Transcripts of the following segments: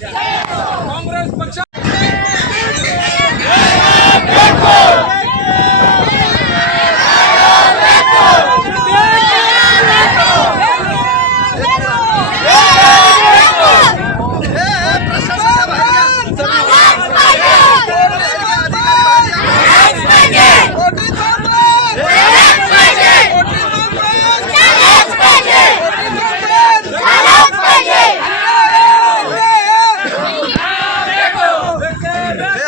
Yeah.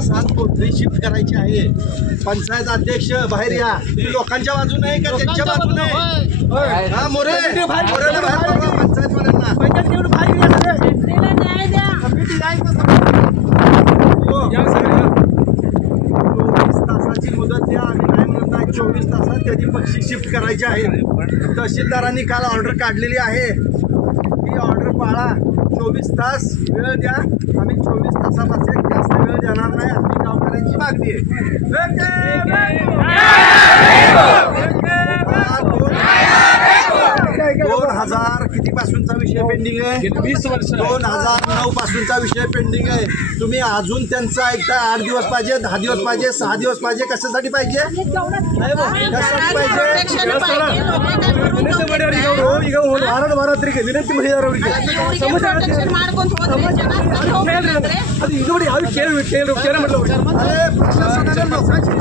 तासात कोणतरी shift करायची आहे. पंचायत अध्यक्ष बाहेर या. लोकांच्या बाजूने आहे का त्यांच्या बाजूने? आहे? हा मोरे. मोरेला बाहेर पंचायतवाल्यांना. न्याय द्या. चोवीस तासाची मुदत द्या. आम्ही नाही म्हणत नाही चोवीस तासात पक्षी शिफ्ट करायचे आहे. तहसीलदारांनी काल ऑर्डर काढलेली आहे. ही ऑर्डर पाळा. चोवीस तास वेळ द्या. आम्ही चोवीस तासापासून जास्त वेळ देणार नाही. आम्ही गावकऱ्यांची मागणी आहे. दोन हजार किती पासूनचा विषय पेंडिंग आहे? वीस वर्ष दोन हजार नऊ पासूनचा विषय पेंडिंग आहे. तुम्ही अजून त्यांचा ऐकता आठ दिवस पाहिजे दहा दिवस पाहिजे सहा दिवस पाहिजे कशासाठी पाहिजे? नाही बा, कशासाठी पाहिजे ವಾರದ ವಾರ ಹತ್ತಿರಿಗೆ ವಿನಂತಿ ಮಾಡಿದವರಿಗೆ ಅದು ಇದು ನೋಡಿ ಯಾವ ಕೇಳಿ ಕೇಳಿ ಕೇಳಿ अरे प्रशासनाने लोकांची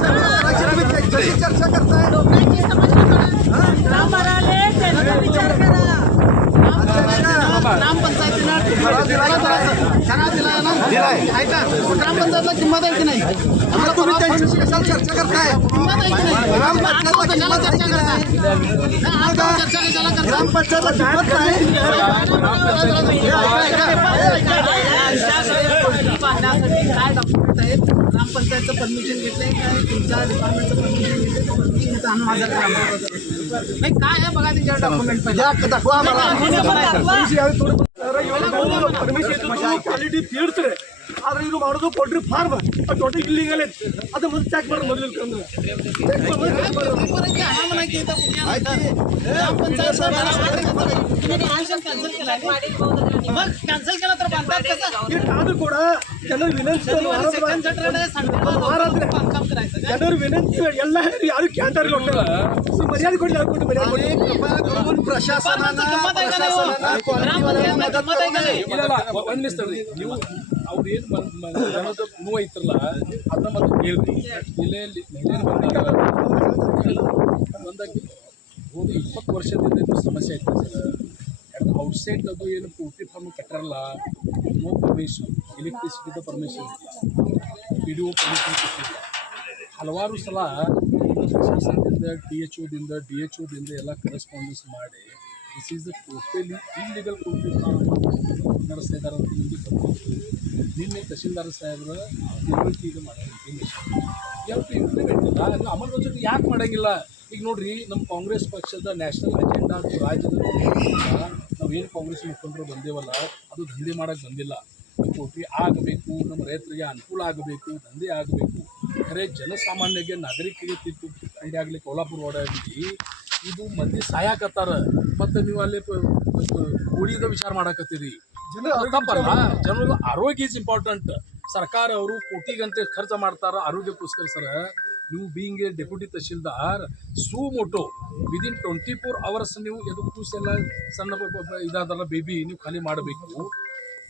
दिलाय किंमत आहे की नाही चर्चा चर्चा आहेत ग्रामपंचायतचं परमिशन घेतलंय काय तुमच्या डिपार्टमेंटचं परमिशन घेतलंय काय आहे बघा तिच्या डॉक्युमेंट पहिले आम्हाला परमिशन ಕ್ವಾಲಿಟಿ ತೀರ್ತಾರೆ ಆದ್ರೆ ಇದು ಮಾಡೋದು ಪೌಲ್ಟ್ರಿ ಫಾರ್ಮ್ ಅದು ಟೋಟಲ್ ಇಲ್ಲಿಗಲ್ ಅದು ಮುಂದೆ ಚೆಕ್ ಮಾಡಿ ಮೊದಲು ಕೂಡ ಕೆಲವು ವಿನಂತಿ ಮಾರಾದ್ರೆ ಜನರು ವಿನಂತಿ ಎಲ್ಲ ಯಾರು ಮರ್ಯಾದೆ ಕೊಡಿ ಪ್ರಶಾಸನ ಅವ್ರು ಏನು ಐತ್ರಲ್ಲ ಹೇಳ್ರಿ ವರ್ಷದಿಂದ ಸಮಸ್ಯೆ ಐತೆ ಸರ್. ಔಟ್ಸೈಡ್ ಅದು ಏನು ಪೂರ್ತಿ ಫಾರ್ಮ್ ಕಟ್ಟರಲ್ಲ. ನೋ ಪರ್ಮಿಷನ್ ಎಲೆಕ್ಟ್ರಿಸಿಟಿ ಪರ್ಮಿಷನ್ ಇಲ್ಲ. ಪಿ ಡಿ ಒ ಪರ್ಮಿಷನ್ ಹಲವಾರು ಸಲ ಪ್ರಶಾಸನದಿಂದ, ಡಿ ಎಚ್ ಒದಿಂದ ಡಿ ಎಚ್ ಒದಿಂದ ಎಲ್ಲ ಕರೆಸ್ಪಾಂಡೆನ್ಸ್ ಮಾಡಿ this is the totally illegal farm ನಡೆಸ್ತಾ ಇದ್ದಾರೆ ಅಂತ ನಿಮಗೆ ನಿನ್ನೆ ತಹಶೀಲ್ದಾರ್ ಸಾಹೇಬ್ರ ತಿಳುವಳಿಕೆ ಮಾಡಿದ್ರು ಯಾವತ್ತು ಇಂಪ್ಲಿಮೆಂಟ್ ಇಲ್ಲ. ಅದು ಅಮಲ್ಗೊಳಿಸೋದು ಯಾಕೆ ಮಾಡಂಗಿಲ್ಲ? ಈಗ ನೋಡ್ರಿ ನಮ್ಮ ಕಾಂಗ್ರೆಸ್ ಪಕ್ಷದ ನ್ಯಾಷನಲ್ ಅಜೆಂಡಾ ರಾಜ್ಯದ ನಾವು ಏನು ಕಾಂಗ್ರೆಸ್ ಮುಖಂಡರು ಬಂದೇವಲ್ಲ, ಅದು ದಂಧೆ ಮಾಡೋಕ್ಕೆ ಬಂದಿಲ್ಲ. ಕೋಟಿ ಆಗಬೇಕು, ನಮ್ಮ ರೈತರಿಗೆ ಅನುಕೂಲ ಆಗಬೇಕು, ದಂಧೆ ಆಗಬೇಕು. ಖರೆ ಜನಸಾಮಾನ್ಯಗೆ ನಾಗರಿಕರಿಗೆ ತಿತ್ತು ಅಂಗಡಿ ಆಗಲಿ ಕೋಲ್ಹಾಪುರ ಓಡಾಡಿ ಇದು ಮಂದಿ ಸಾಯಾಕತ್ತಾರ ಮತ್ತು ನೀವು ಅಲ್ಲಿ ಪ- ಪ- ಕೋಳಿದ ವಿಚಾರ ಮಾಡಕತ್ತೀರಿ ಅದು ತಪ್ಪಲ್ಲ ಜನರ ಆರೋಗ್ಯ ಇಸ್ ಇಂಪಾರ್ಟೆಂಟ್ ಸರ್ಕಾರ ಅವರು ಕೋಟಿಗಂತೆ ಖರ್ಚು ಮಾಡ್ತಾರ ಆರೋಗ್ಯಕ್ಕೋಸ್ಕರ ಸರ ನೀವು ಬೀಯಿಂಗ್ ಎ ಡೆಪ್ಯೂಟಿ ತಹಶೀಲ್ದಾರ್ ಸೂ मोठो ವಿದಿನ್ ಟ್ವೆಂಟಿ ಫೋರ್ ಅವರ್ಸ್ ನೀವು ಎದು ಕೂಸೆಲ್ಲ ಸಣ್ಣ ब- ब- ब- ಇದಾದಲ್ಲ ಬೇಬी ನೀವು खाली ಮಾಡಬೇಕು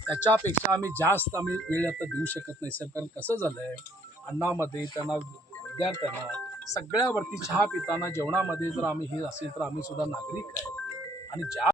त्याच्यापेक्षा आम्ही जास्त आम्ही वेळ आता देऊ शकत नाही सर कारण कसं झालं आहे अन्नामध्ये त्यांना विद्यार्थ्यांना सगळ्यावरती चहा पिताना जेवणामध्ये जर आम्ही हे असेल तर आम्ही सुद्धा नागरिक आहे आणि ज्या